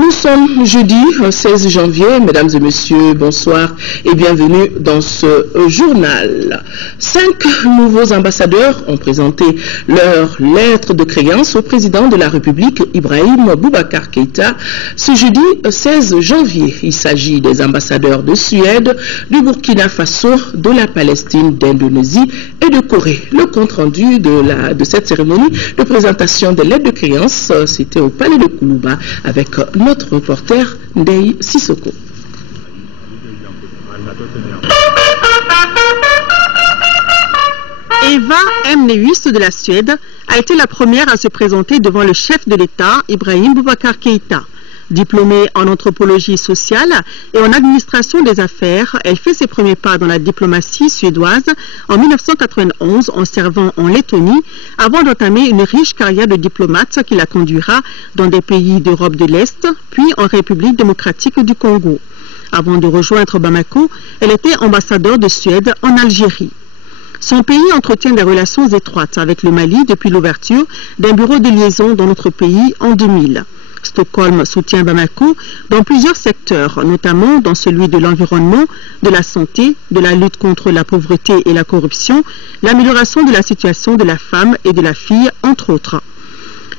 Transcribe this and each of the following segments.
Nous sommes jeudi 16 janvier, mesdames et messieurs, bonsoir et bienvenue dans ce journal. 5 nouveaux ambassadeurs ont présenté leur lettre de créance au président de la République, Ibrahim Boubacar Keïta, ce jeudi 16 janvier. Il s'agit des ambassadeurs de Suède, du Burkina Faso, de la Palestine, d'Indonésie et de Corée. Le compte rendu de cette cérémonie de présentation des lettres de créance, c'était au palais de Koulouba avec notre reporter Ndei Sissoko. Eva Mneus de la Suède a été la première à se présenter devant le chef de l'État, Ibrahim Boubacar Keïta. Diplômée en anthropologie sociale et en administration des affaires, elle fait ses premiers pas dans la diplomatie suédoise en 1991 en servant en Lettonie avant d'entamer une riche carrière de diplomate qui la conduira dans des pays d'Europe de l'Est, puis en République démocratique du Congo. Avant de rejoindre Bamako, elle était ambassadeur de Suède en Algérie. Son pays entretient des relations étroites avec le Mali depuis l'ouverture d'un bureau de liaison dans notre pays en 2000. Stockholm soutient Bamako dans plusieurs secteurs, notamment dans celui de l'environnement, de la santé, de la lutte contre la pauvreté et la corruption, l'amélioration de la situation de la femme et de la fille, entre autres.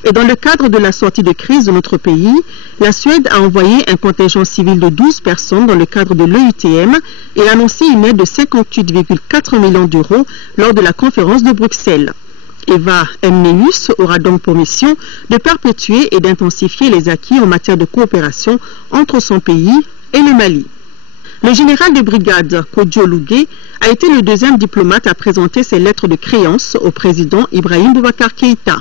Et dans le cadre de la sortie de crise de notre pays, la Suède a envoyé un contingent civil de 12 personnes dans le cadre de l'EUTM et a annoncé une aide de 58,4 millions d'euros lors de la conférence de Bruxelles. Eva Mneus aura donc pour mission de perpétuer et d'intensifier les acquis en matière de coopération entre son pays et le Mali. Le général de brigade Kodjo Lougué a été le deuxième diplomate à présenter ses lettres de créance au président Ibrahim Boubacar Keïta.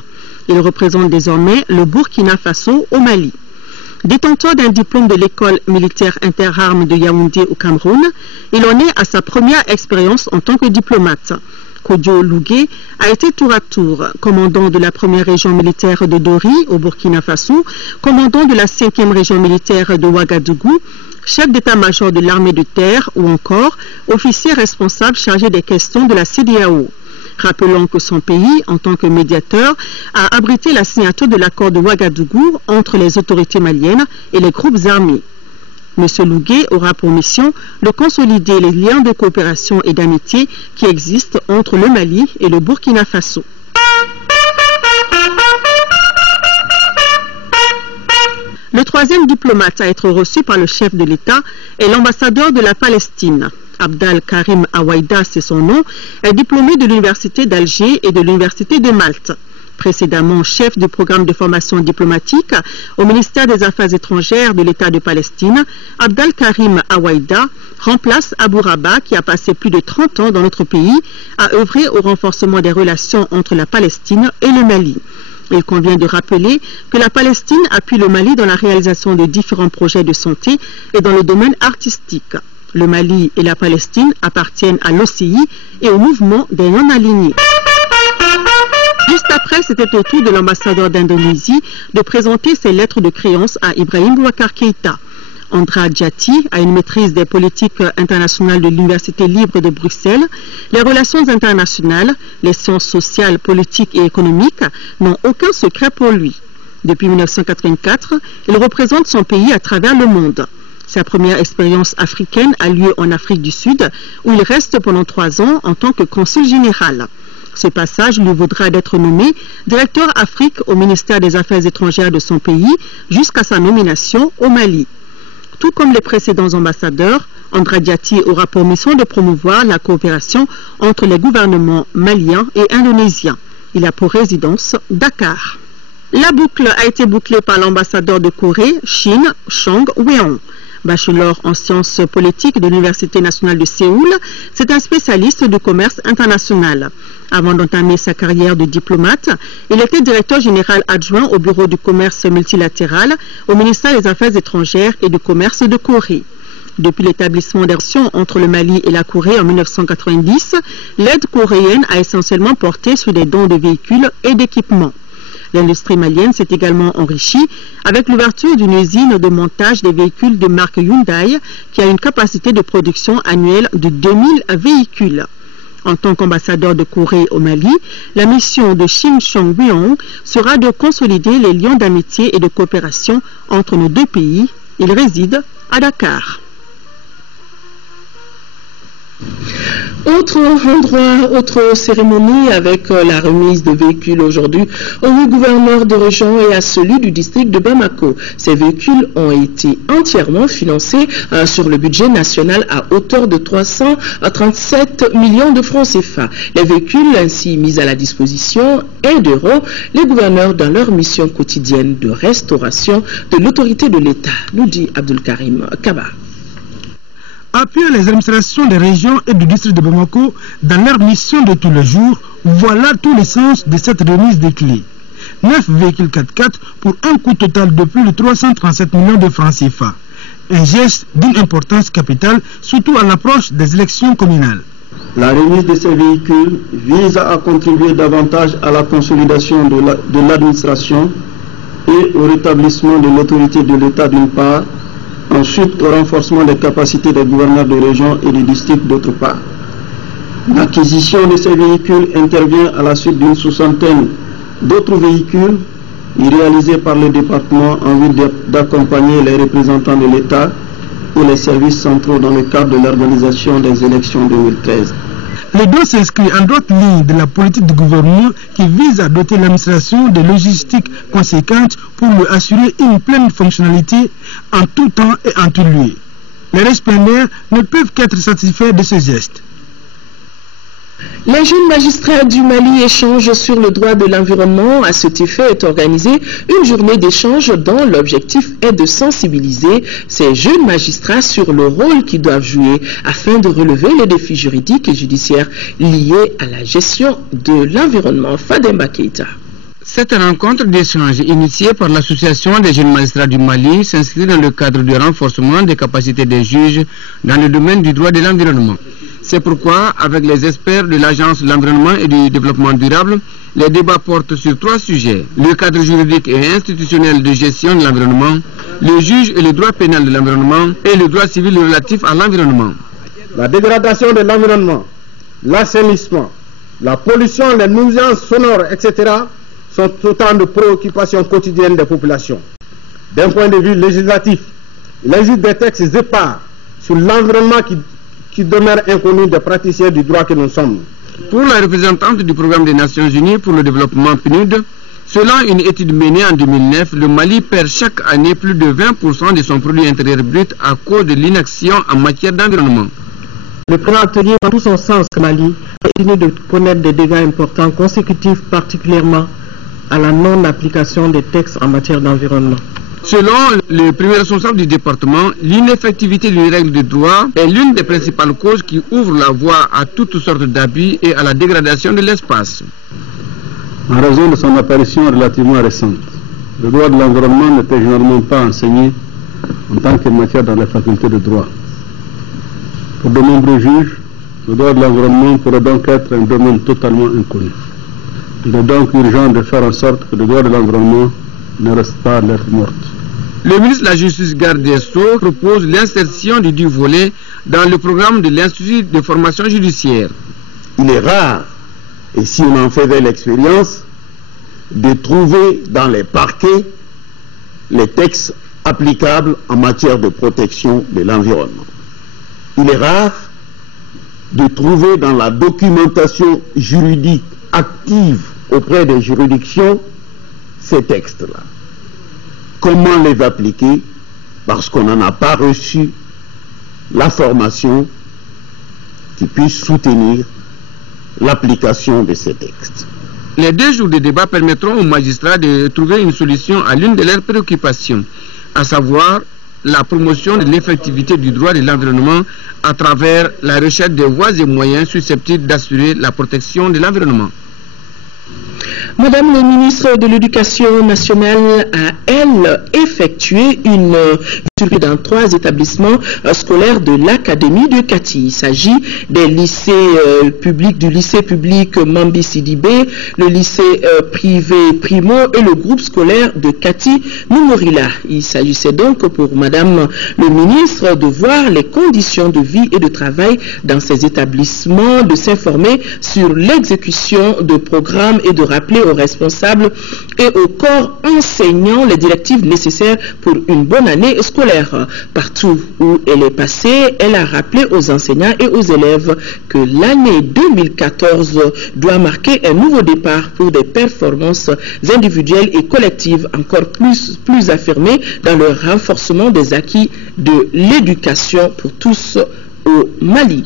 Il représente désormais le Burkina Faso au Mali. Détenteur d'un diplôme de l'école militaire interarmes de Yaoundé au Cameroun, il en est à sa première expérience en tant que diplomate. Kodjo Lougué a été tour à tour commandant de la première région militaire de Dori au Burkina Faso, commandant de la 5e région militaire de Ouagadougou, chef d'état-major de l'armée de terre ou encore officier responsable chargé des questions de la CEDEAO. Rappelons que son pays, en tant que médiateur, a abrité la signature de l'accord de Ouagadougou entre les autorités maliennes et les groupes armés. M. Lougué aura pour mission de consolider les liens de coopération et d'amitié qui existent entre le Mali et le Burkina Faso. Le troisième diplomate à être reçu par le chef de l'État est l'ambassadeur de la Palestine. Abdel Karim Awaïda, c'est son nom, est diplômé de l'Université d'Alger et de l'Université de Malte. Précédemment chef du programme de formation diplomatique au ministère des Affaires étrangères de l'État de Palestine, Abdel Karim Awaïda remplace Abou Rabah qui a passé plus de 30 ans dans notre pays à œuvrer au renforcement des relations entre la Palestine et le Mali. Il convient de rappeler que la Palestine appuie le Mali dans la réalisation de différents projets de santé et dans le domaine artistique. Le Mali et la Palestine appartiennent à l'OCI et au mouvement des non-alignés. Juste après, c'était au tour de l'ambassadeur d'Indonésie de présenter ses lettres de créance à Ibrahim Boubacar Keïta. Andra Jati a une maîtrise des politiques internationales de l'Université libre de Bruxelles. Les relations internationales, les sciences sociales, politiques et économiques n'ont aucun secret pour lui. Depuis 1984, il représente son pays à travers le monde. Sa première expérience africaine a lieu en Afrique du Sud, où il reste pendant 3 ans en tant que consul général. Ce passage lui vaudra d'être nommé directeur Afrique au ministère des Affaires étrangères de son pays jusqu'à sa nomination au Mali. Tout comme les précédents ambassadeurs, Andra Jati aura pour mission de promouvoir la coopération entre les gouvernements maliens et indonésiens. Il a pour résidence Dakar. La boucle a été bouclée par l'ambassadeur de Corée, Shin Chong-weon. Bachelor en sciences politiques de l'Université nationale de Séoul, c'est un spécialiste du commerce international. Avant d'entamer sa carrière de diplomate, il était directeur général adjoint au Bureau du commerce multilatéral au ministère des Affaires étrangères et du commerce de Corée. Depuis l'établissement des relations entre le Mali et la Corée en 1990, l'aide coréenne a essentiellement porté sur des dons de véhicules et d'équipements. L'industrie malienne s'est également enrichie avec l'ouverture d'une usine de montage des véhicules de marque Hyundai qui a une capacité de production annuelle de 2000 véhicules. En tant qu'ambassadeur de Corée au Mali, la mission de Shin Chong-byong sera de consolider les liens d'amitié et de coopération entre nos deux pays. Il réside à Dakar. Autre cérémonie avec la remise de véhicules aujourd'hui au gouverneur de région et à celui du district de Bamako. Ces véhicules ont été entièrement financés sur le budget national à hauteur de 337 millions de francs CFA. Les véhicules ainsi mis à la disposition aideront les gouverneurs dans leur mission quotidienne de restauration de l'autorité de l'État, nous dit Abdul Karim Kaba. Appuyer les administrations des régions et du district de Bamako dans leur mission de tous les jours, voilà tout le sens de cette remise des clés. 9 véhicules 4x4 pour un coût total de plus de 337 millions de francs CFA. Un geste d'une importance capitale, surtout à l'approche des élections communales. La remise de ces véhicules vise à contribuer davantage à la consolidation de l'administration et au rétablissement de l'autorité de l'État d'une part, ensuite au renforcement des capacités des gouverneurs de région et du district d'autre part. L'acquisition de ces véhicules intervient à la suite d'une soixantaine d'autres véhicules réalisés par le département en vue d'accompagner les représentants de l'État et les services centraux dans le cadre de l'organisation des élections 2013. Le dos s'inscrit en droite ligne de la politique du gouvernement qui vise à doter l'administration de logistiques conséquentes pour lui assurer une pleine fonctionnalité en tout temps et en tout lieu. Les resplendeurs ne peuvent qu'être satisfaits de ce geste. Les jeunes magistrats du Mali échangent sur le droit de l'environnement. À cet effet est organisée une journée d'échange dont l'objectif est de sensibiliser ces jeunes magistrats sur le rôle qu'ils doivent jouer afin de relever les défis juridiques et judiciaires liés à la gestion de l'environnement. Fademba Keita. Cette rencontre d'échange initiée par l'Association des jeunes magistrats du Mali s'inscrit dans le cadre du renforcement des capacités des juges dans le domaine du droit de l'environnement. C'est pourquoi, avec les experts de l'Agence de l'environnement et du développement durable, les débats portent sur 3 sujets: le cadre juridique et institutionnel de gestion de l'environnement, le juge et le droit pénal de l'environnement et le droit civil relatif à l'environnement. La dégradation de l'environnement, l'assainissement, la pollution, les nuisances sonores, etc. sont autant de préoccupations quotidiennes des populations. D'un point de vue législatif, il existe des textes épars sur l'environnement qui demeurent inconnus des praticiens du droit que nous sommes. Pour la représentante du programme des Nations Unies pour le développement PNUD, selon une étude menée en 2009, le Mali perd chaque année plus de 20% de son produit intérieur brut à cause de l'inaction en matière d'environnement. Le présent atelier, dans tout son sens, Mali, continue de connaître des dégâts importants consécutifs particulièrement à la non-application des textes en matière d'environnement. Selon le premier responsable du département, l'ineffectivité d'une règle de droit est l'une des principales causes qui ouvrent la voie à toutes sortes d'abus et à la dégradation de l'espace. En raison de son apparition relativement récente, le droit de l'environnement n'était généralement pas enseigné en tant que matière dans la faculté de droit. Pour de nombreux juges, le droit de l'environnement pourrait donc être un domaine totalement inconnu. Il est donc urgent de faire en sorte que le droit de l'environnement ne reste pas lettre morte. Le ministre de la Justice garde des Sceaux propose l'insertion du volet dans le programme de l'Institut de formation judiciaire. Il est rare, et si on en faisait l'expérience, de trouver dans les parquets les textes applicables en matière de protection de l'environnement. Il est rare de trouver dans la documentation juridique active auprès des juridictions ces textes-là. Comment les appliquer? Parce qu'on n'en a pas reçu la formation qui puisse soutenir l'application de ces textes. Les 2 jours de débat permettront aux magistrats de trouver une solution à l'une de leurs préoccupations, à savoir la promotion de l'effectivité du droit de l'environnement à travers la recherche des voies et moyens susceptibles d'assurer la protection de l'environnement. Madame le ministre de l'Éducation nationale a, elle, effectué une visite dans 3 établissements scolaires de l'Académie de Kati. Il s'agit des lycées publics, du lycée public Mambi Sidibé, le lycée privé Primo et le groupe scolaire de Kati Numorila. Il s'agissait donc pour Madame le ministre de voir les conditions de vie et de travail dans ces établissements, de s'informer sur l'exécution de programmes et de rappeler aux responsables et au corps enseignants les directives nécessaires pour une bonne année scolaire. Partout où elle est passée, elle a rappelé aux enseignants et aux élèves que l'année 2014 doit marquer un nouveau départ pour des performances individuelles et collectives encore plus affirmées dans le renforcement des acquis de l'éducation pour tous au Mali.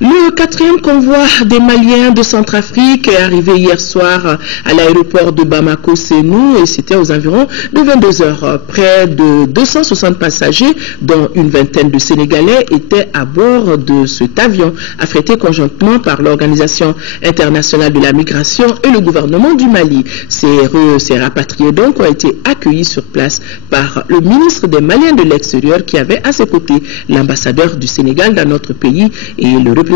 Le 4e convoi des Maliens de Centrafrique est arrivé hier soir à l'aéroport de Bamako-Sénou et c'était aux environs de 22 heures. Près de 260 passagers, dont une vingtaine de Sénégalais, étaient à bord de cet avion, affrété conjointement par l'Organisation internationale de la migration et le gouvernement du Mali. Ces rapatriés donc ont été accueillis sur place par le ministre des Maliens de l'extérieur qui avait à ses côtés l'ambassadeur du Sénégal dans notre pays et le représentant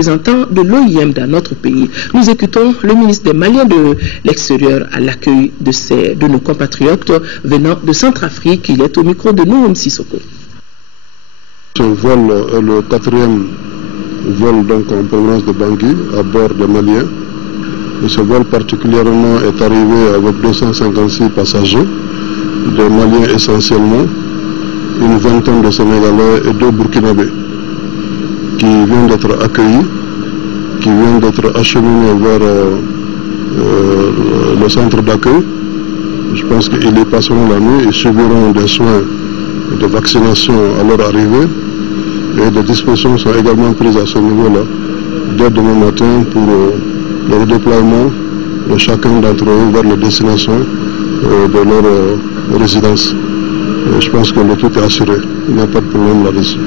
de l'OIM dans notre pays. Nous écoutons le ministre des Maliens de l'extérieur à l'accueil de nos compatriotes venant de Centrafrique. Il est au micro de Nouhoum Sissoko. Ce vol est le 4e vol donc en provenance de Bangui à bord des Maliens. Et ce vol particulièrement est arrivé avec 256 passagers, des Maliens essentiellement, une vingtaine de Sénégalais et 2 Burkinabés, qui viennent d'être accueillis, qui viennent d'être acheminés vers le centre d'accueil. Je pense qu'ils y passeront la nuit et subiront des soins de vaccination à leur arrivée. Et des dispositions sont également prises à ce niveau-là, dès demain matin, pour le redéploiement de chacun d'entre eux vers la destination de leur résidence. Et je pense que le tout est assuré. Il n'y a pas de problème là-dessus.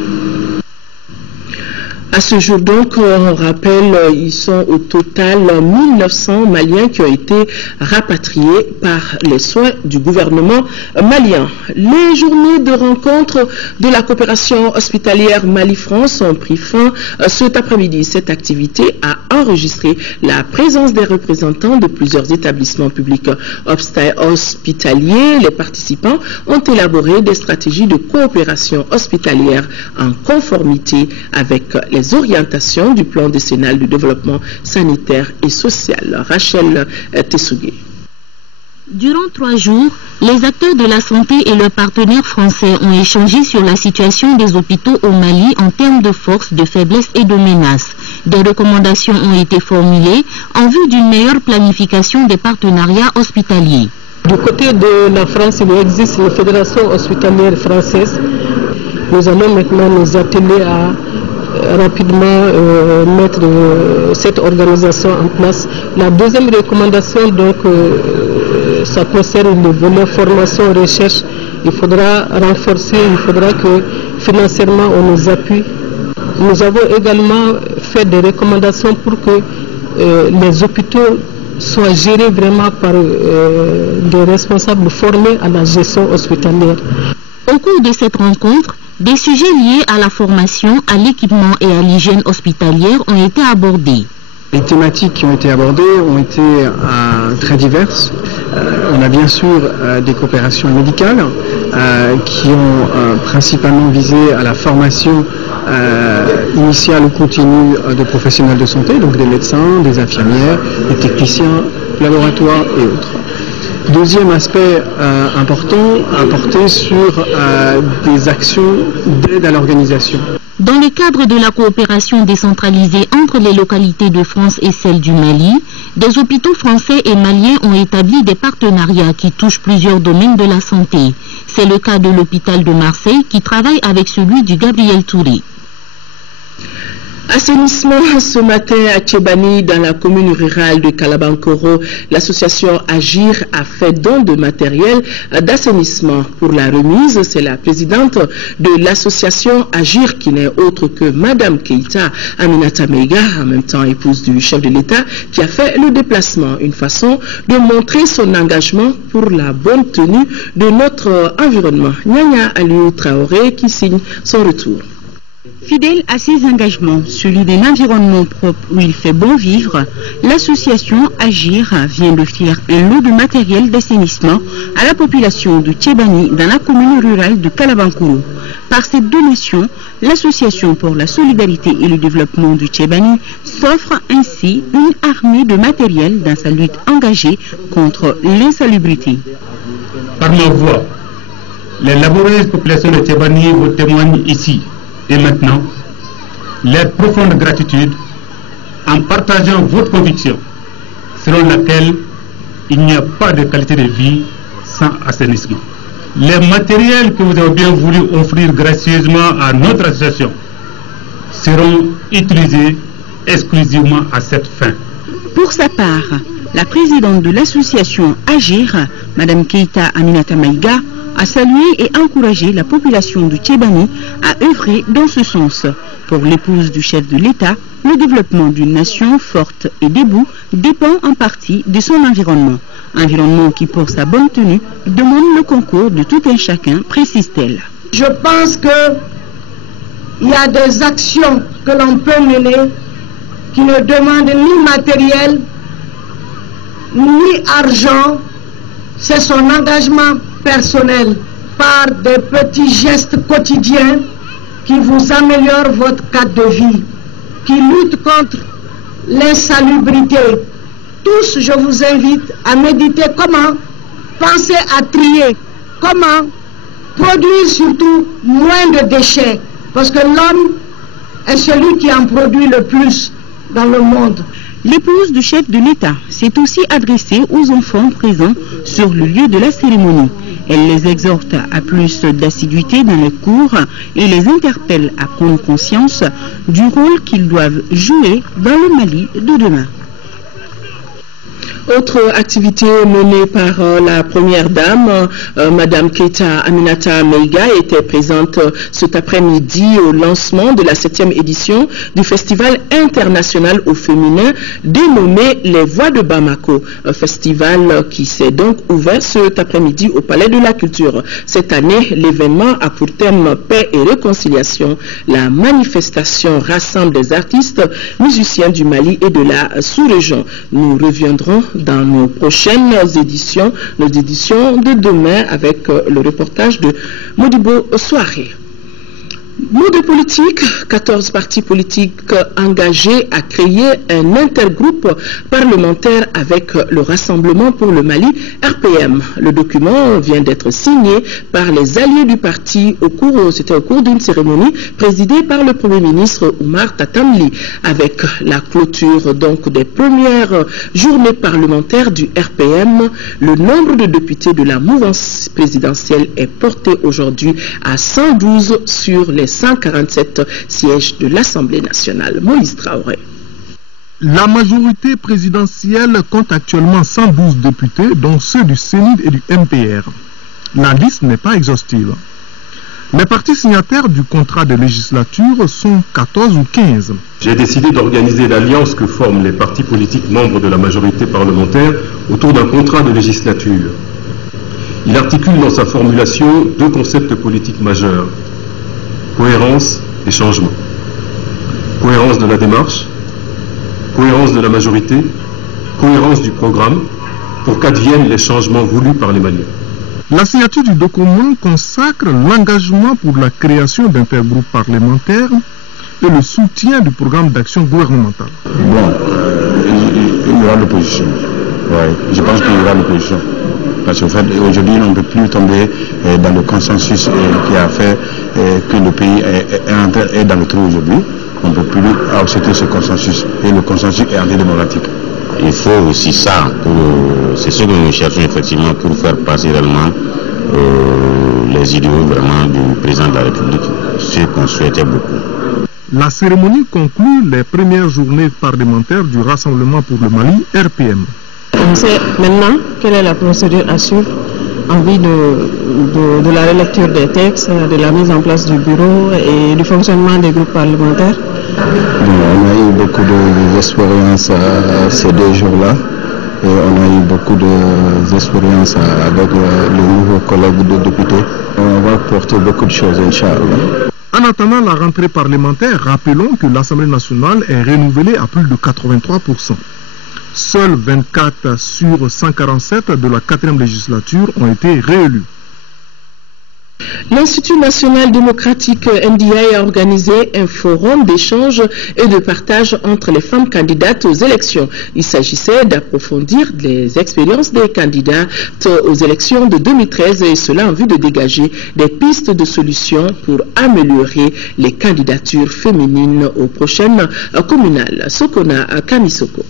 À ce jour donc, on rappelle, ils sont au total 1900 Maliens qui ont été rapatriés par les soins du gouvernement malien. Les journées de rencontre de la coopération hospitalière Mali-France ont pris fin cet après-midi. Cette activité a enregistré la présence des représentants de plusieurs établissements publics hospitaliers. Les participants ont élaboré des stratégies de coopération hospitalière en conformité avec les orientations du plan décennal de développement sanitaire et social. Rachel Tessougué. Durant 3 jours, les acteurs de la santé et leurs partenaires français ont échangé sur la situation des hôpitaux au Mali en termes de force, de faiblesse et de menaces. Des recommandations ont été formulées en vue d'une meilleure planification des partenariats hospitaliers. Du côté de la France, il existe une fédération hospitalière française. Nous allons maintenant nous atteler à rapidement mettre cette organisation en place. La deuxième recommandation, donc, ça concerne le volet formation, recherche. Il faudra renforcer, il faudra que financièrement on nous appuie. Nous avons également fait des recommandations pour que les hôpitaux soient gérés vraiment par des responsables formés à la gestion hospitalière. Au cours de cette rencontre, des sujets liés à la formation, à l'équipement et à l'hygiène hospitalière ont été abordés. Les thématiques qui ont été abordées ont été très diverses. On a bien sûr des coopérations médicales qui ont principalement visé à la formation initiale ou continue de professionnels de santé, donc des médecins, des infirmières, des techniciens, laboratoires et autres. Deuxième aspect important a porté sur des actions d'aide à l'organisation. Dans le cadre de la coopération décentralisée entre les localités de France et celles du Mali, des hôpitaux français et maliens ont établi des partenariats qui touchent plusieurs domaines de la santé. C'est le cas de l'hôpital de Marseille qui travaille avec celui du Gabriel Touré. Assainissement ce matin à Tchébani, dans la commune rurale de Kalabankoro, l'association Agir a fait don de matériel d'assainissement. Pour la remise, c'est la présidente de l'association Agir, qui n'est autre que Madame Keita Aminata Meiga, en même temps épouse du chef de l'État, qui a fait le déplacement. Une façon de montrer son engagement pour la bonne tenue de notre environnement. Nyanya Aliou Traoré qui signe son retour. Fidèle à ses engagements, celui d'un environnement propre où il fait bon vivre, l'association Agir vient d'offrir un lot de matériel d'assainissement à la population de Tchébani dans la commune rurale de Kalabankoro. Par cette donation, l'association pour la solidarité et le développement de Tchébani s'offre ainsi une armée de matériel dans sa lutte engagée contre l'insalubrité. Par ma voix, les laborieuses populations de Tchébani vous témoignent ici et maintenant leur profonde gratitude en partageant votre conviction selon laquelle il n'y a pas de qualité de vie sans assainissement. Les matériels que vous avez bien voulu offrir gracieusement à notre association seront utilisés exclusivement à cette fin. Pour sa part, la présidente de l'association Agir, Mme Keita Aminata Meiga, a salué et encouragé la population de Tchébani à œuvrer dans ce sens. Pour l'épouse du chef de l'État, le développement d'une nation forte et debout dépend en partie de son environnement. Environnement qui, pour sa bonne tenue, demande le concours de tout un chacun, précise-t-elle. Je pense qu'il y a des actions que l'on peut mener qui ne demandent ni matériel, ni argent. C'est son engagement personnel par des petits gestes quotidiens qui vous améliorent votre cadre de vie, qui luttent contre l'insalubrité. Tous, je vous invite à méditer comment penser à trier, comment produire surtout moins de déchets, parce que l'homme est celui qui en produit le plus dans le monde. L'épouse du chef de l'État s'est aussi adressée aux enfants présents sur le lieu de la cérémonie. Elle les exhorte à plus d'assiduité dans les cours et les interpelle à prendre conscience du rôle qu'ils doivent jouer dans le Mali de demain. Autre activité menée par la première dame, Madame Keita Aminata Meiga, était présente cet après-midi au lancement de la 7e édition du Festival international au féminin dénommé Les Voix de Bamako. Un festival qui s'est donc ouvert cet après-midi au Palais de la Culture. Cette année, l'événement a pour thème Paix et réconciliation. La manifestation rassemble des artistes, musiciens du Mali et de la sous-région. Nous reviendrons dans nos prochaines éditions, nos éditions de demain avec le reportage de Modibo Soirée. Mot de politique, 14 partis politiques engagés à créer un intergroupe parlementaire avec le Rassemblement pour le Mali, RPM. Le document vient d'être signé par les alliés du parti c'était au cours d'une cérémonie présidée par le Premier ministre Oumar Tatamli, avec la clôture donc des premières journées parlementaires du RPM. Le nombre de députés de la mouvance présidentielle est porté aujourd'hui à 112 sur les 147 sièges de l'Assemblée nationale. Moïse Traoré. La majorité présidentielle compte actuellement 112 députés, dont ceux du CENID et du MPR. La liste n'est pas exhaustive. Les partis signataires du contrat de législature sont 14 ou 15. J'ai décidé d'organiser l'alliance que forment les partis politiques membres de la majorité parlementaire autour d'un contrat de législature. Il articule dans sa formulation deux concepts politiques majeurs: cohérence et changement. Cohérence de la démarche, cohérence de la majorité, cohérence du programme, pour qu'adviennent les changements voulus par les Maliens. La signature du document consacre l'engagement pour la création d'intergroupes parlementaires et le soutien du programme d'action gouvernementale. Bon, il y aura l'opposition. Ouais, je pense qu'il y aura l'opposition. Parce qu'en fait, aujourd'hui, on ne peut plus tomber dans le consensus qui a fait que le pays est dans le trou aujourd'hui. On ne peut plus accepter ce consensus. Et le consensus est antidémocratique. Il faut aussi ça. C'est ce que nous cherchons effectivement pour faire passer réellement les idéaux vraiment du président de la République. Ce qu'on souhaitait beaucoup. La cérémonie conclut les premières journées parlementaires du Rassemblement pour le Mali, RPM. On sait maintenant quelle est la procédure à suivre en vue de la relecture des textes, de la mise en place du bureau et du fonctionnement des groupes parlementaires. On a eu beaucoup d'expériences ces 2 jours-là et on a eu beaucoup d'expériences avec les nouveaux collègues de députés. On va porter beaucoup de choses, Inch'Allah. En attendant la rentrée parlementaire, rappelons que l'Assemblée nationale est renouvelée à plus de 83%. Seuls 24 sur 147 de la 4e législature ont été réélus. L'Institut national démocratique NDI a organisé un forum d'échange et de partage entre les femmes candidates aux élections. Il s'agissait d'approfondir les expériences des candidates aux élections de 2013 et cela en vue de dégager des pistes de solutions pour améliorer les candidatures féminines aux prochaines communales. Sokona Kamisoko.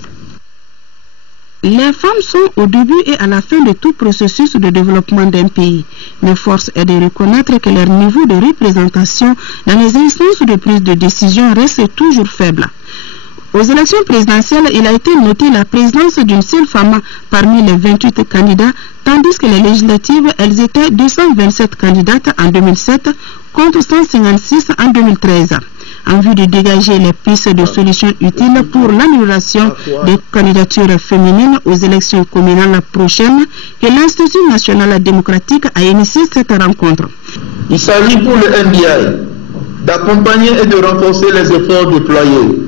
Les femmes sont au début et à la fin de tout processus de développement d'un pays. Mais force est de reconnaître que leur niveau de représentation dans les instances de prise de décision reste toujours faible. Aux élections présidentielles, il a été noté la présence d'une seule femme parmi les 28 candidats, tandis que les législatives, elles étaient 227 candidates en 2007 contre 156 en 2013. En vue de dégager les pistes de solutions utiles pour l'amélioration des candidatures féminines aux élections communales prochaines, que l'Institut national démocratique a initié cette rencontre. Il s'agit pour le NDI d'accompagner et de renforcer les efforts déployés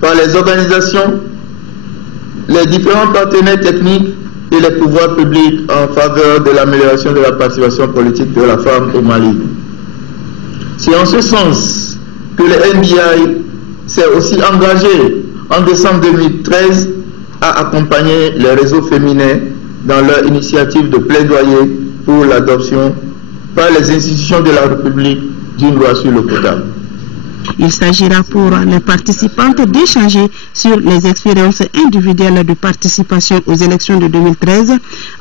par les organisations, les différents partenaires techniques et les pouvoirs publics en faveur de l'amélioration de la participation politique de la femme au Mali. C'est en ce sens que le NDI s'est aussi engagé en décembre 2013 à accompagner les réseaux féminins dans leur initiative de plaidoyer pour l'adoption par les institutions de la République d'une loi sur l'eau potable. Il s'agira pour les participantes d'échanger sur les expériences individuelles de participation aux élections de 2013,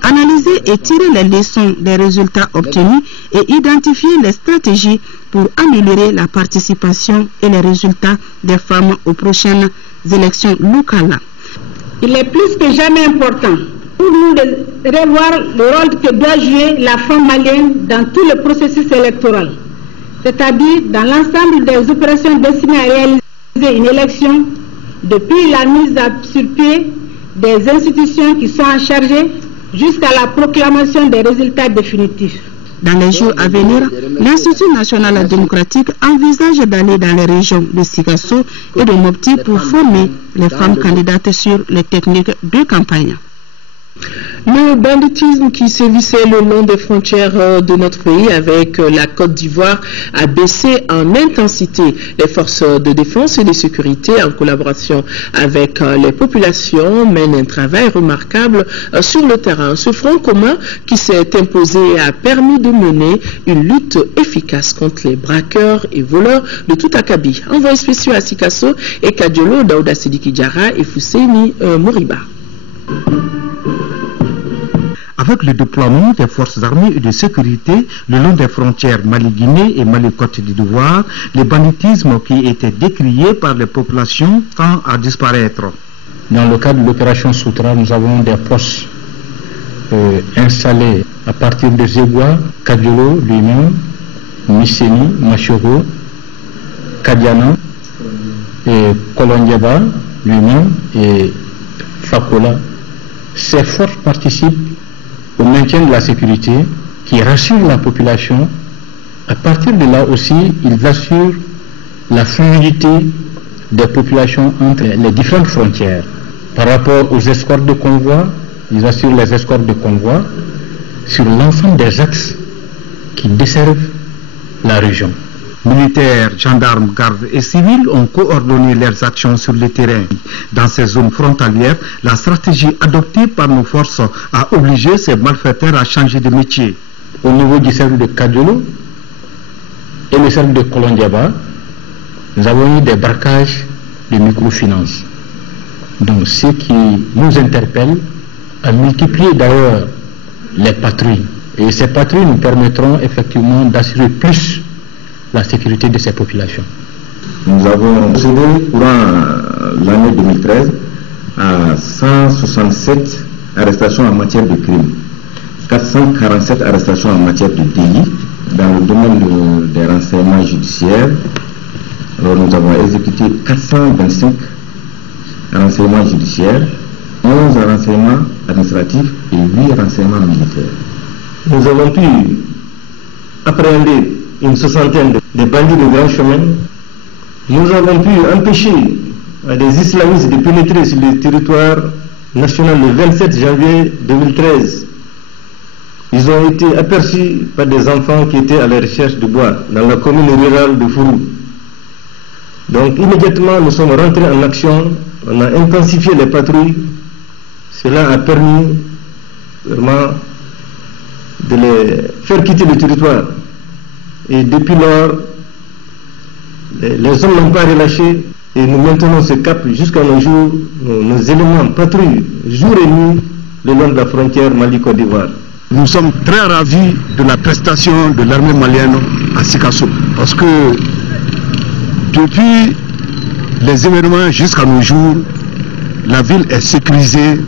analyser et tirer les leçons des résultats obtenus et identifier les stratégies pour améliorer la participation et les résultats des femmes aux prochaines élections locales. Il est plus que jamais important pour nous de revoir le rôle que doit jouer la femme malienne dans tout le processus électoral, c'est-à-dire dans l'ensemble des opérations destinées à réaliser une élection, depuis la mise sur pied des institutions qui sont en charge jusqu'à la proclamation des résultats définitifs. Dans les jours à venir, l'Institut national démocratique envisage d'aller dans les régions de Sikasso et de Mopti pour former les femmes candidates sur les techniques de campagne. Le banditisme qui sévissait le long des frontières de notre pays avec la Côte d'Ivoire a baissé en intensité. Les forces de défense et de sécurité, en collaboration avec les populations, mènent un travail remarquable sur le terrain. Ce front commun qui s'est imposé a permis de mener une lutte efficace contre les braqueurs et voleurs de tout acabit. Envoyés spéciaux à Sikasso et Kadiolo, Daouda Sidiki Diarra et Fousseini Moriba. Avec le déploiement des forces armées et de sécurité le long des frontières Mali-Guinée et Mali-Côte d'Ivoire, le banditisme qui était décrié par les populations tend à disparaître. Dans le cadre de l'opération Soutra, nous avons des postes installés à partir de Zégoua, Kadiolo lui-même, Misseni, Machoro, Kadiana, et Kolondiaba lui-même et Fakola. Ces forces participent au maintien de la sécurité, qui rassure la population. À partir de là aussi, ils assurent la fluidité des populations entre les différentes frontières. Par rapport aux escortes de convois, ils assurent les escortes de convois sur l'ensemble des axes qui desservent la région. Militaires, gendarmes, gardes et civils ont coordonné leurs actions sur le terrain. Dans ces zones frontalières, la stratégie adoptée par nos forces a obligé ces malfaiteurs à changer de métier. Au niveau du cercle de Kadiolo et le cercle de Kolondiaba, nous avons eu des braquages de microfinance. Donc ce qui nous interpelle à multiplier d'ailleurs les patrouilles. Et ces patrouilles nous permettront effectivement d'assurer plus la sécurité de ces populations. Nous avons procédé courant l'année 2013 à 167 arrestations en matière de crime, 447 arrestations en matière de délit dans le domaine des renseignements judiciaires. Alors nous avons exécuté 425 renseignements judiciaires, 11 renseignements administratifs et 8 renseignements militaires. Nous avons pu appréhender une soixantaine de bandits de grand chemin. Nous avons pu empêcher des islamistes de pénétrer sur le territoire national le 27 janvier 2013. Ils ont été aperçus par des enfants qui étaient à la recherche de bois dans la commune rurale de Fourou. Donc immédiatement nous sommes rentrés en action, on a intensifié les patrouilles. Cela a permis vraiment de les faire quitter le territoire. Et depuis lors, les hommes n'ont pas relâché et nous maintenons ce cap jusqu'à nos jours. Nos éléments patrouillent jour et nuit le long de la frontière Mali-Côte d'Ivoire. Nous sommes très ravis de la prestation de l'armée malienne à Sikasso parce que depuis les événements jusqu'à nos jours, la ville est sécurisée,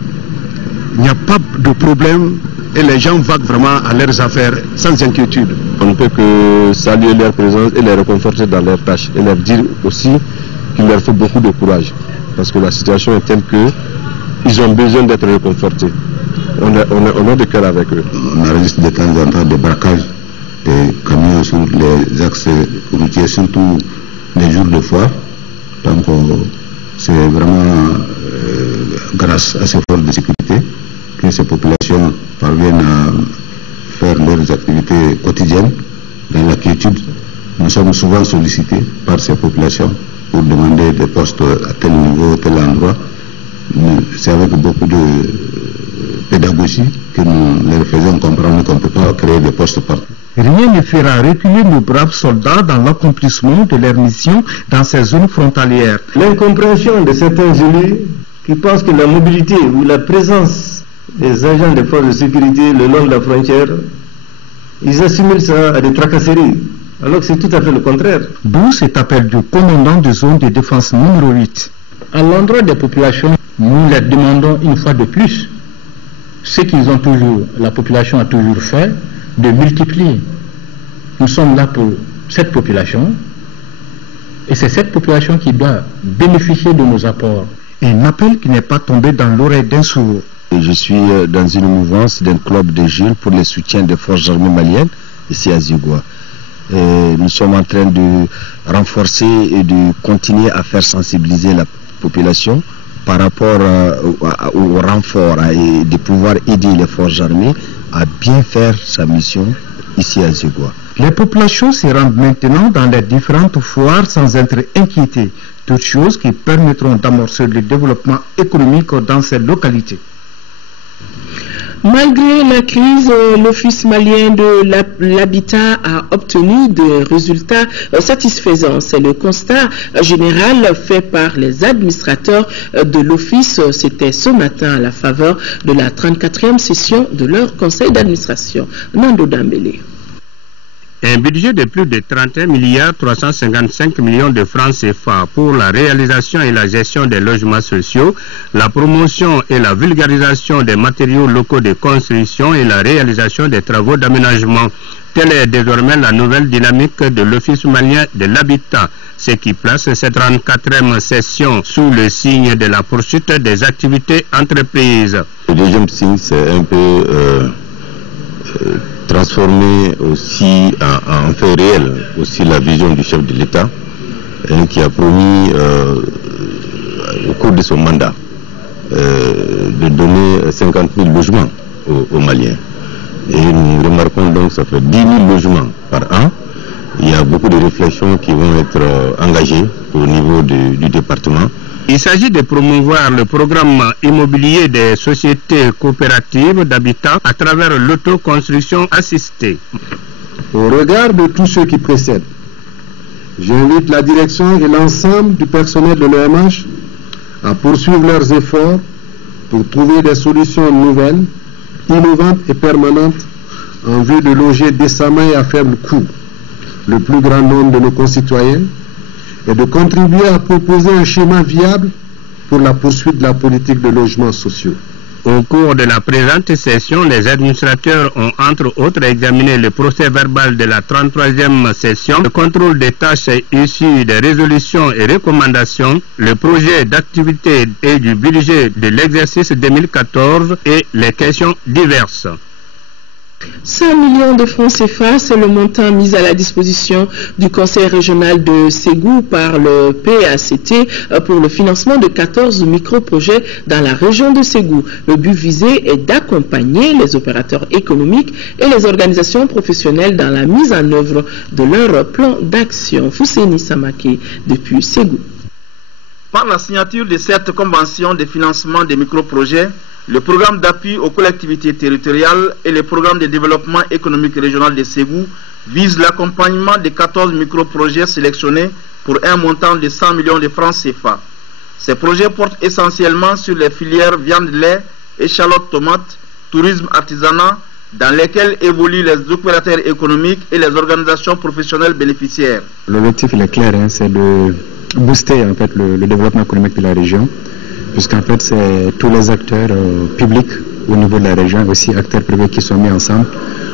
il n'y a pas de problème et les gens vaquent vraiment à leurs affaires sans inquiétude. On ne peut que saluer leur présence et les réconforter dans leurs tâches et leur dire aussi qu'il leur faut beaucoup de courage parce que la situation est telle qu'ils ont besoin d'être réconfortés. On a de cœur avec eux. On enregistre de temps en temps des braquages, des camions sur les axes routiers, surtout les jours de foire. Donc c'est vraiment grâce à ces forces de sécurité que ces populations parviennent à faire leurs activités quotidiennes dans la quiétude. Nous sommes souvent sollicités par ces populations pour demander des postes à tel niveau, tel endroit. C'est avec beaucoup de pédagogie que nous leur faisons comprendre qu'on ne peut pas créer des postes partout. Rien ne fera reculer nos braves soldats dans l'accomplissement de leur mission dans ces zones frontalières. L'incompréhension de certains élus qui pensent que la mobilité ou la présence des agents des forces de sécurité le long de la frontière, ils assimilent ça à des tracasseries, alors que c'est tout à fait le contraire. D'où cet appel du commandant de zone de défense numéro 8. À l'endroit des populations, nous leur demandons une fois de plus ce qu'ils ont toujours, la population a toujours fait, de multiplier. Nous sommes là pour cette population et c'est cette population qui doit bénéficier de nos apports. Un appel qui n'est pas tombé dans l'oreille d'un sourd. Je suis dans une mouvance d'un club de jeunes pour le soutien des forces armées maliennes ici à Zigoua. Nous sommes en train de renforcer et de continuer à faire sensibiliser la population par rapport au renfort et de pouvoir aider les forces armées à bien faire sa mission ici à Zigoua. Les populations se rendent maintenant dans les différentes foires sans être inquiétées, toutes choses qui permettront d'amorcer le développement économique dans ces localités. Malgré la crise, l'Office malien de l'habitat a obtenu des résultats satisfaisants. C'est le constat général fait par les administrateurs de l'Office. C'était ce matin à la faveur de la 34e session de leur conseil d'administration. Nando Dambélé. Un budget de plus de 31 milliards 355 millions de francs CFA pour la réalisation et la gestion des logements sociaux, la promotion et la vulgarisation des matériaux locaux de construction et la réalisation des travaux d'aménagement. Telle est désormais la nouvelle dynamique de l'Office malien de l'habitat, ce qui place cette 34e session sous le signe de la poursuite des activités entreprises. Le deuxième signe, c'est un peu transformer aussi en fait réel aussi la vision du chef de l'État qui a promis au cours de son mandat de donner 50 000 logements aux Maliens. Et nous remarquons donc que ça fait 10 000 logements par an. Il y a beaucoup de réflexions qui vont être engagées au niveau du département. Il s'agit de promouvoir le programme immobilier des sociétés coopératives d'habitat à travers l'autoconstruction assistée. Au regard de tout ce qui précède, j'invite la direction et l'ensemble du personnel de l'OMH à poursuivre leurs efforts pour trouver des solutions nouvelles, innovantes et permanentes en vue de loger décemment et à faible coût le plus grand nombre de nos concitoyens et de contribuer à proposer un schéma viable pour la poursuite de la politique de logements sociaux. Au cours de la présente session, les administrateurs ont entre autres examiné le procès verbal de la 33e session, le contrôle des tâches issues des résolutions et recommandations, le projet d'activité et du budget de l'exercice 2014 et les questions diverses. 5 millions de francs CFA, c'est le montant mis à la disposition du Conseil régional de Ségou par le PACT pour le financement de 14 micro-projets dans la région de Ségou. Le but visé est d'accompagner les opérateurs économiques et les organisations professionnelles dans la mise en œuvre de leur plan d'action. Fousséni Samake depuis Ségou. Par la signature de cette convention de financement des micro-projets, le programme d'appui aux collectivités territoriales et le programme de développement économique régional de Ségou visent l'accompagnement des 14 micro-projets sélectionnés pour un montant de 100 millions de francs CFA. Ces projets portent essentiellement sur les filières viande-lait, échalote tomate, tourisme artisanat, dans lesquels évoluent les opérateurs économiques et les organisations professionnelles bénéficiaires. L'objectif est clair, c'est de booster en fait, le développement économique de la région, puisqu'en fait c'est tous les acteurs publics au niveau de la région, aussi acteurs privés qui sont mis ensemble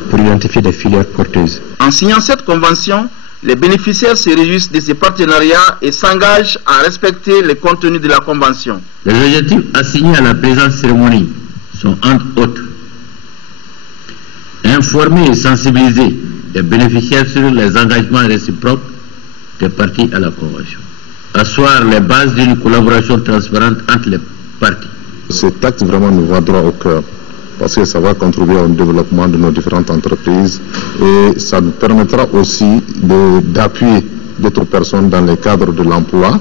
pour identifier des filières porteuses. En signant cette convention, les bénéficiaires se réjouissent de ces partenariats et s'engagent à respecter les contenus de la convention. Les objectifs assignés à la présente cérémonie sont entre autres informer et sensibiliser les bénéficiaires sur les engagements réciproques des parties à la convention, asseoir les bases d'une collaboration transparente entre les parties. Cet acte vraiment nous va droit au cœur, parce que ça va contribuer au développement de nos différentes entreprises et ça nous permettra aussi d'appuyer d'autres personnes dans le cadre de l'emploi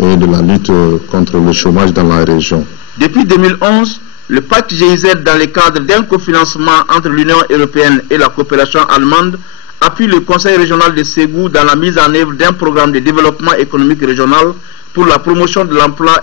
et de la lutte contre le chômage dans la région. Depuis 2011, le pacte GIZ, dans le cadre d'un cofinancement entre l'Union européenne et la coopération allemande, appuie le Conseil régional de Ségou dans la mise en œuvre d'un programme de développement économique régional pour la promotion de l'emploi.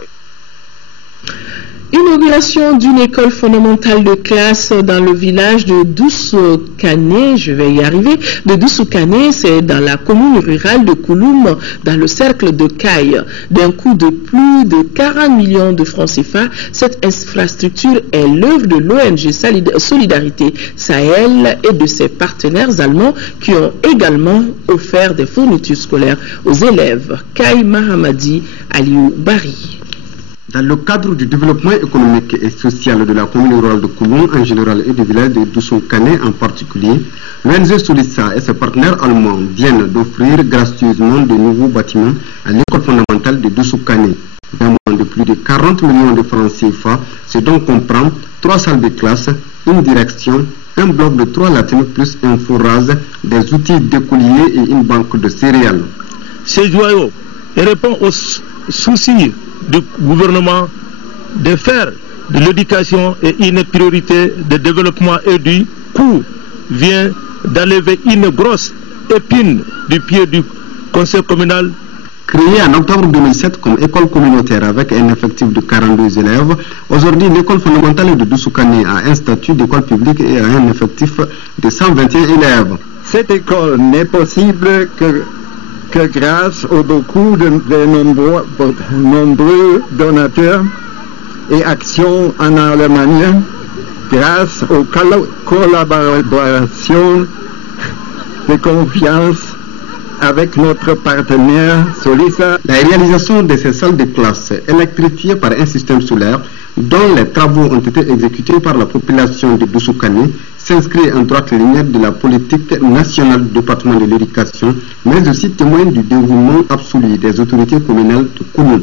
Inauguration d'une école fondamentale de classe dans le village de Doussoukané, je vais y arriver, de Doussoukané, c'est dans la commune rurale de Kouloum, dans le cercle de Caille. D'un coût de plus de 40 millions de francs CFA, cette infrastructure est l'œuvre de l'ONG Solidarité Sahel et de ses partenaires allemands qui ont également offert des fournitures scolaires aux élèves. Caille Mahamadi Aliou Bari. Dans le cadre du développement économique et social de la commune rurale de Kouloum en général et du village de Doussoukané en particulier, l'ONG Solissa et ses partenaires allemands viennent d'offrir gracieusement de nouveaux bâtiments à l'école fondamentale de Doussoukané. D'un montant de plus de 40 millions de francs CFA, ce dont comprend 3 salles de classe, une direction, un bloc de 3 latines plus un fourrage, des outils d'écoliers et une banque de céréales. Ces joyaux répondent aux soucis du gouvernement de faire de l'éducation et une priorité de développement et du coût vient d'enlever une grosse épine du pied du conseil communal. Créée en octobre 2007 comme école communautaire avec un effectif de 42 élèves, aujourd'hui l'école fondamentale de Doussoukané a un statut d'école publique et a un effectif de 121 élèves. Cette école n'est possible que grâce au beaucoup de nombreux donateurs et actions en Allemagne, grâce aux collaborations de confiance avec notre partenaire Solissa. La réalisation de ces salles de classe électrifiées par un système solaire dont les travaux ont été exécutés par la population de Doussoukané s'inscrit en droite ligne de la politique nationale du département de l'éducation, mais aussi témoigne du dévouement absolu des autorités communales de Kouloum.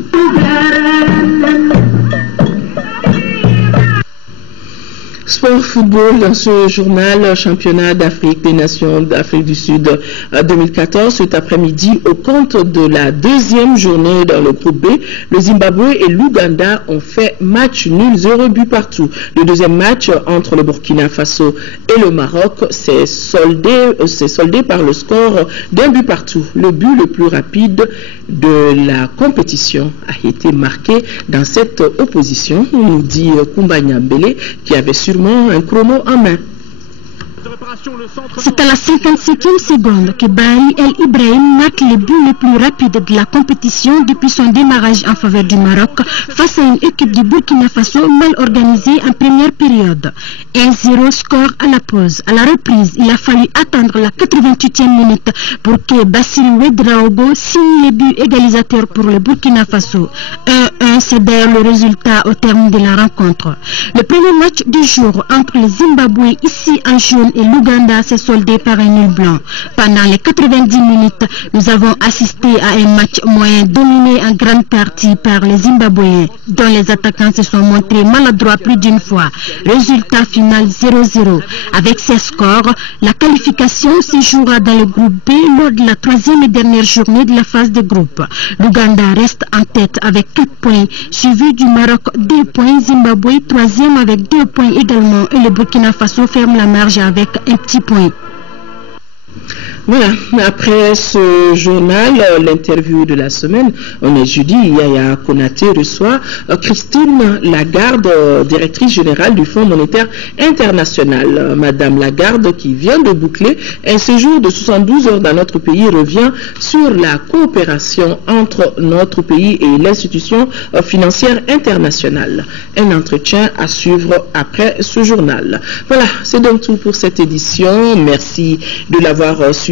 Sport football dans ce journal championnat d'Afrique des Nations d'Afrique du Sud 2014 cet après-midi au compte de la deuxième journée dans le groupe B. Le Zimbabwe et l'Ouganda ont fait match nul, 0 but partout. Le deuxième match entre le Burkina Faso et le Maroc s'est soldé par le score d'un but partout. Le but le plus rapide de la compétition a été marqué dans cette opposition, nous dit Kumba Nyambele, qui avait sûrement un chrono en main. C'est à la 57e seconde que Bahri El Ibrahim marque le but le plus rapide de la compétition depuis son démarrage en faveur du Maroc face à une équipe du Burkina Faso mal organisée en première période. 1-0 score à la pause. À la reprise, il a fallu attendre la 88e minute pour que Bassirou Ouedraogo signe le but égalisateur pour le Burkina Faso. 1-1, c'est d'ailleurs le résultat au terme de la rencontre. Le premier match du jour entre le Zimbabwe ici en jaune et l'Ouganda s'est soldé par un nul blanc. Pendant les 90 minutes, nous avons assisté à un match moyen dominé en grande partie par les Zimbabwéens, dont les attaquants se sont montrés maladroits plus d'une fois. Résultat final 0-0. Avec ces scores, la qualification se jouera dans le groupe B lors de la 3e et dernière journée de la phase de groupe. L'Ouganda reste en tête avec 4 points, suivi du Maroc 2 points, Zimbabwe 3e avec 2 points également et le Burkina Faso ferme la marge avec un petit point. Voilà, après ce journal, l'interview de la semaine, on est jeudi, Yaya Konaté reçoit Christine Lagarde, directrice générale du Fonds monétaire international. Madame Lagarde, qui vient de boucler un séjour de 72 heures dans notre pays, revient sur la coopération entre notre pays et l'institution financière internationale. Un entretien à suivre après ce journal. Voilà, c'est donc tout pour cette édition. Merci de l'avoir suivi.